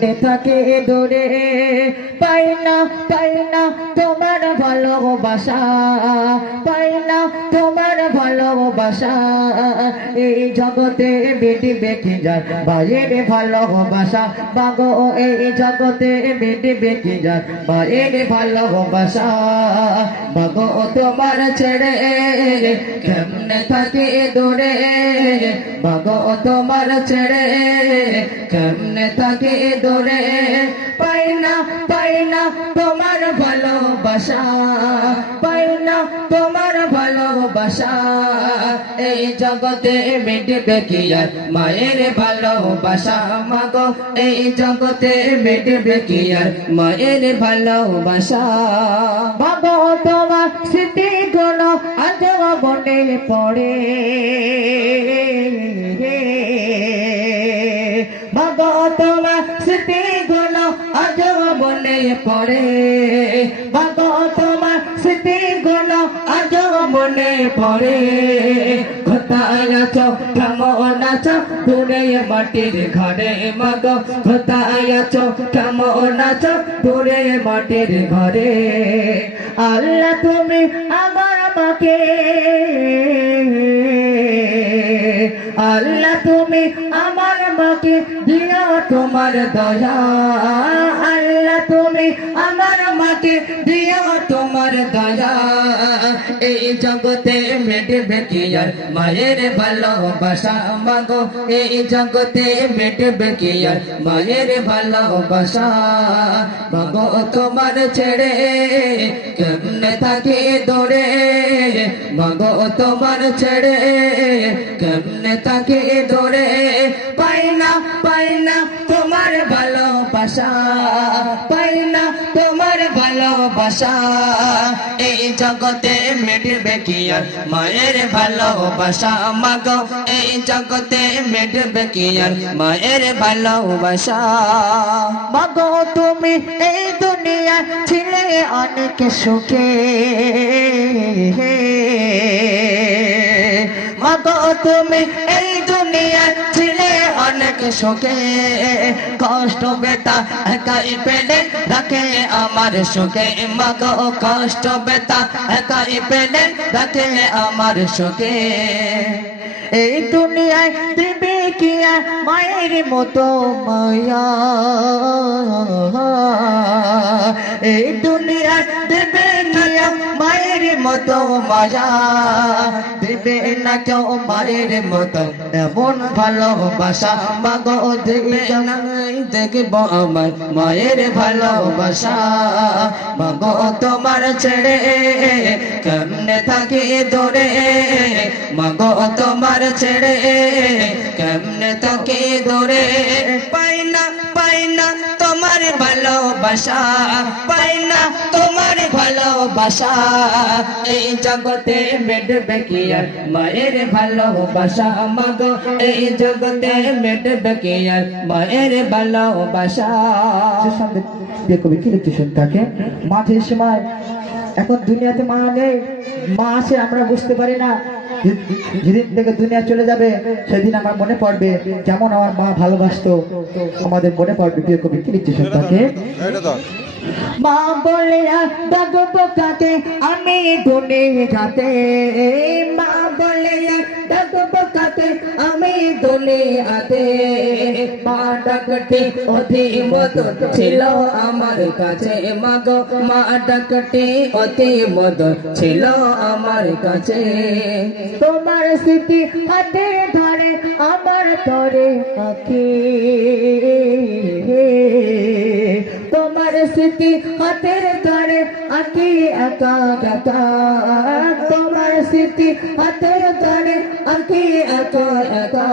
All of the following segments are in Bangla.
কেমনে থাকে দূরে পাই না তোমার ভালোবাসা পাই না তোমার ভালোবাসা এই জগতে মিটবে কি যায় মায়ের ভালোবাসা মাগো এই জগতে মিটবে কি যায় মায়ের ভালোবাসা মাগো তোমার ছেড়ে কেমনে থাকে দূরে মাগো তোমার ছেড়ে কেমনে থাকে দূরে পাই না তোমার ভালোবাসা পাই না তোমার ভালোবাসা এই জগতে মিটবে কি আর মায়ের ভালোবাসা মাগো এই জগতে মিটবে কি আর মায়ের ভালোবাসা মাগো তোমার স্মৃতিগুলো আজ মনে পড়ে মাগো তোমার স্মৃতিগুলো আজ মনে পড়ে মাগো তোমার স্মৃতিগুলো আজ মনে পড়ে কোথায় আছো কেমন আছো দূরে মাটির ঘরে মাগো কোথায় আছো কেমন আছো দূরে মাটির ঘরে আল্লাহ তুমি আমার মাকে আল্লাহ তুমি আমার মাকে দিও তোমার দয়া আল্লাহ তুমি আমার মাকে দিও তোমার দয়া এই জগতে মিটবে কি আর মায়ের ভালোবাসা মাগো এই জগতে মিটবে কি আর মায়ের ভালোবাসা মাগো তোমার ছেড়ে কেমনে থাকে দূরে মাগো তোমার ছেড়ে কেমনে থাকে দূরে পাই না তোমার ভালোবাসা পাই না তোমার ভালোবাসা এই জগতে মিটবে কি আর মায়ের ভালোবাসা মাগো এই জগতে মিটবে কি আর মায়ের ভালোবাসা মাগো তুমি এই দুনিয়া ছিলে অনেক সুখে মাগো তুমি এই দুনিয়া ছিলে অনেক সুখে কষ্ট বেতা একাই পেলে রাখে আমার সুখে মাগো কষ্ট বেতা একাই পেলে রাখে আমার সুখে এই দুনিয়ায় দেবে কি আর মায়ের মতো মায়া এই দুনিয়ায় দেবে কি আর মায়ের মতো মায়া দেবে না কেউ মায়ের মতো এমন ভালোবাসা মাগো দেবে না দেখব আমার মায়ের ভালোবাসা মাগো তোমার ছেড়ে কেমনে থাকে দূরে মাগো তোমার ছেড়ে কেমনে থাকে দূরে পাই না তোমার ভালোবাসা পাই না তোমার ভালোবাসা এই জগতে মিটবে কি আর মায়ের ভালোবাসা মাগো এই জগতে মিটবে কি আর মায়ের ভালোবাসা কবি কি লিখতেছেন তাকে মাঝের সময় এখন দুনিয়াতে মা নেই মা আছে আমরা বুঝতে পারি না যেদিন থেকে দুনিয়া চলে যাবে সেদিন আমার মনে পড়বে যেমন আমার মা ভালোবাসতো আমাদের মনে পড়বে প্রিয় কবি কি লিখতেছেন তাকে মা বলে ডাকবো কাকে আমি দুনে যাতে মা বলে ডাকবো কাকে আমি দুনে আতে মা ডাকটি অতি মধুর ছিল আমার কাছে মাগো মা ডাকটি অতি মধুর ছিল আমার কাছে তোমার স্মৃতি হাতে ধরে আমার তরে আঁকে তোমার স্মৃতি হাতের ধরে আঁকি একা একা তোমার স্মৃতি হাতের ধরে আঁকি একা একা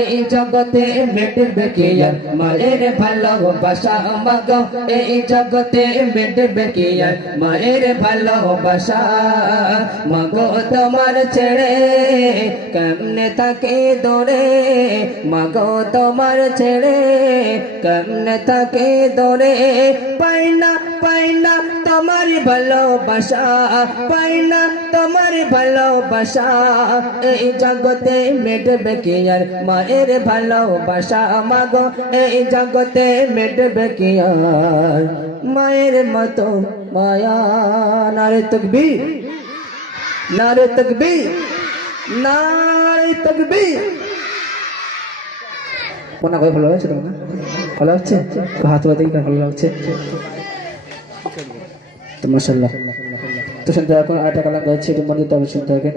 এই জগতে মিটবে কি আর মায়ের ভালোবাসা মাগো এই জগতে মিটবে কি আর মায়ের ভালোবাসা মাগো তোমার ছেড়ে কেমনে থাকে দূরে মাগো তোমার ছেড়ে কেমনে থাকে দরে পাই না তোমার ভালোবাসা পাই না তোমার ভালোবাসা এই জগতে মেটবে কি আর মায়ের ভালোবাসা মাগো এই জগতে মেটবে কি আর মায়ের মতো মায়া নারে তাকবীর নারে তাকবীর নারে তাকবীর কোনা কই ভালো লাগছে তোমার ভালো লাগছে হাত বাঁধে কি ভালো লাগছে তো মাশাআল্লাহ তো শুনতে এখন আরেকটা কালাম গাইছে এটা মনে তো শুনতে হবে